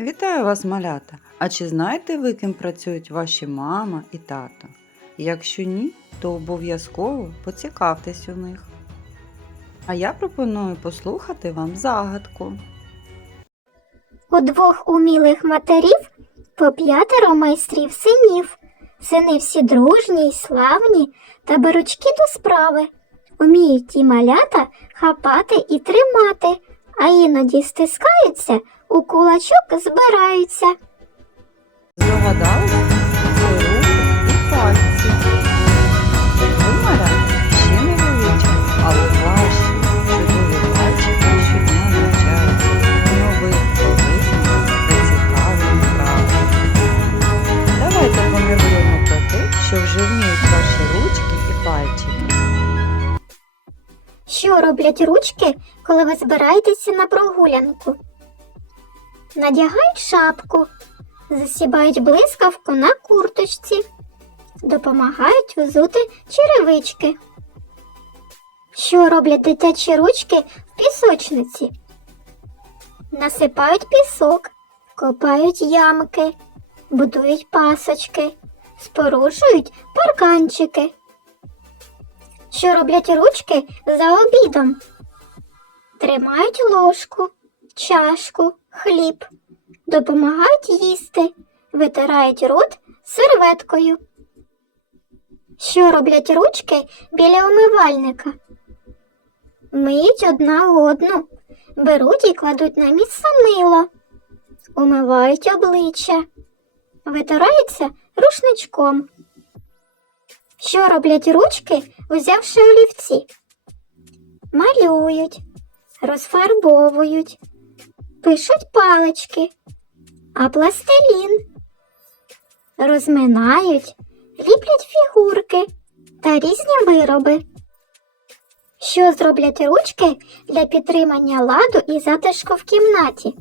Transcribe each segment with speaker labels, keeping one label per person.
Speaker 1: Вітаю вас, малята! А чи знаєте ви, ким працюють ваші мама і тато? Якщо ні, то обов'язково поцікавтесь у них. А я пропоную послухати вам загадку.
Speaker 2: У двох умілих матерів по п'ятеро майстрів синів. Сини всі дружні й славні та беручки до справи. Уміють ті малята хапати і тримати, а іноді стискаються, у кулачок збираються.
Speaker 1: Це руки і пальці. Ви, малята, ще невеличкі, але ваші чудові пальчики щодня навчаються нових корисних та цікавих справах. Давайте поміркуємо про те, що вже вміють ваші ручки і пальчики.
Speaker 2: Що роблять ручки, коли ви збираєтеся на прогулянку? Надягають шапку, засібають блискавку на курточці, допомагають взути черевички. Що роблять дитячі ручки в пісочниці? Насипають пісок, копають ямки, будують пасочки, споруджують парканчики. Що роблять ручки за обідом? Тримають ложку, чашку, хліб, допомагають їсти, витирають рот серветкою. Що роблять ручки біля умивальника? Миють одна одну, беруть і кладуть на місце мило, умивають обличчя, витираються рушничком. Що роблять ручки, взявши олівці? Малюють, розфарбовують, пишуть палички, а пластилін, розминають, ліплять фігурки та різні вироби. Що зроблять ручки для підтримання ладу і затишку в кімнаті?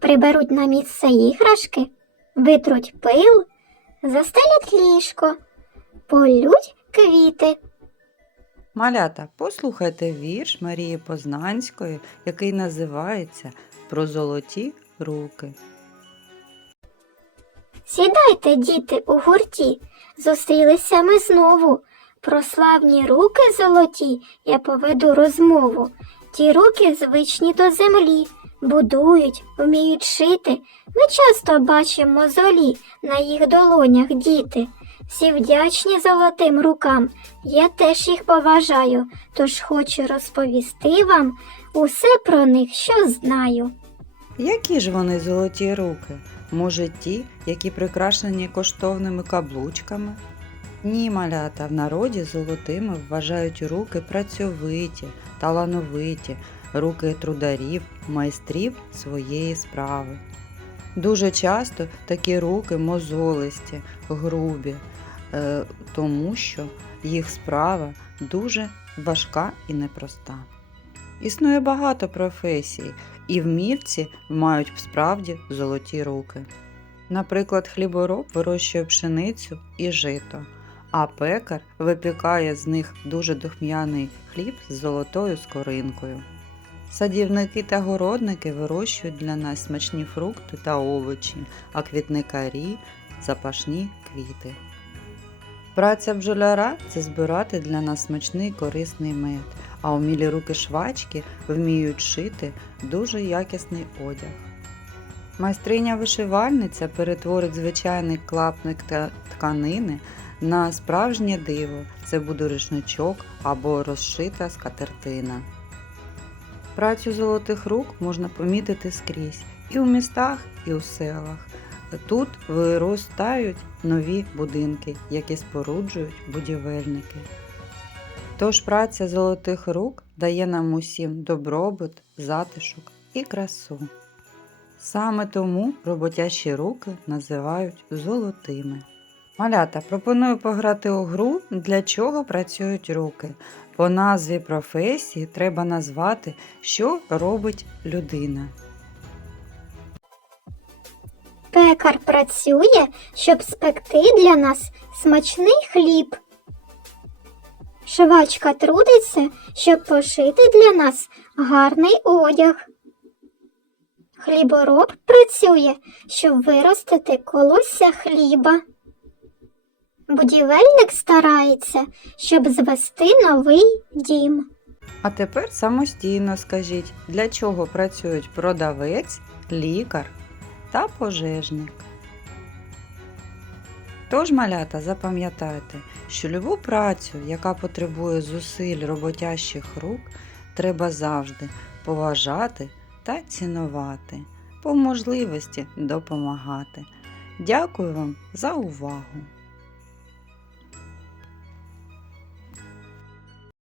Speaker 2: Приберуть на місце іграшки, витруть пил, застелять ліжко, полють квіти.
Speaker 1: Малята, послухайте вірш Марії Познанської, який називається Про золоті руки.
Speaker 2: Сідайте, діти, у гурті, зустрілися ми знову. Про славні руки золоті я поведу розмову. Ті руки звичні до землі, будують, вміють шити. Ми часто бачимо золі на їх долонях діти. Всі вдячні золотим рукам, я теж їх поважаю, тож хочу розповісти вам усе про них, що знаю.
Speaker 1: Які ж вони золоті руки? Може, ті, які прикрашені коштовними каблучками? Ні, малята, в народі золотими вважають руки працьовиті, талановиті, руки трударів, майстрів своєї справи. Дуже часто такі руки мозолисті, грубі, е, тому що їх справа дуже важка і непроста. Існує багато професій, і вмівці мають справді золоті руки. Наприклад, хлібороб вирощує пшеницю і жито, а пекар випікає з них дуже духмяний хліб з золотою скоринкою. Садівники та городники вирощують для нас смачні фрукти та овочі, а квітникарі запашні квіти. Праця бджоляра це збирати для нас смачний корисний мед, а умілі руки швачки вміють шити дуже якісний одяг. Майстриня вишивальниця перетворить звичайний клапник та тканини на справжнє диво. Це буде рушничок або розшита скатертина. Працю золотих рук можна помітити скрізь і у містах, і у селах. Тут виростають нові будинки, які споруджують будівельники. Тож праця золотих рук дає нам усім добробут, затишок і красу. Саме тому роботящі руки називають золотими. Малята, пропоную пограти у гру, для чого працюють руки. По назві професії треба назвати, що робить людина.
Speaker 2: Пекар працює, щоб спекти для нас смачний хліб. Швачка трудиться, щоб пошити для нас гарний одяг. Хлібороб працює, щоб виростити колосся хліба. Будівельник старається, щоб звести новий дім.
Speaker 1: А тепер самостійно скажіть, для чого працюють продавець, лікар та пожежник. Тож, малята, запам'ятайте, що любу працю, яка потребує зусиль роботящих рук, треба завжди поважати та цінувати, по можливості допомагати. Дякую вам за увагу!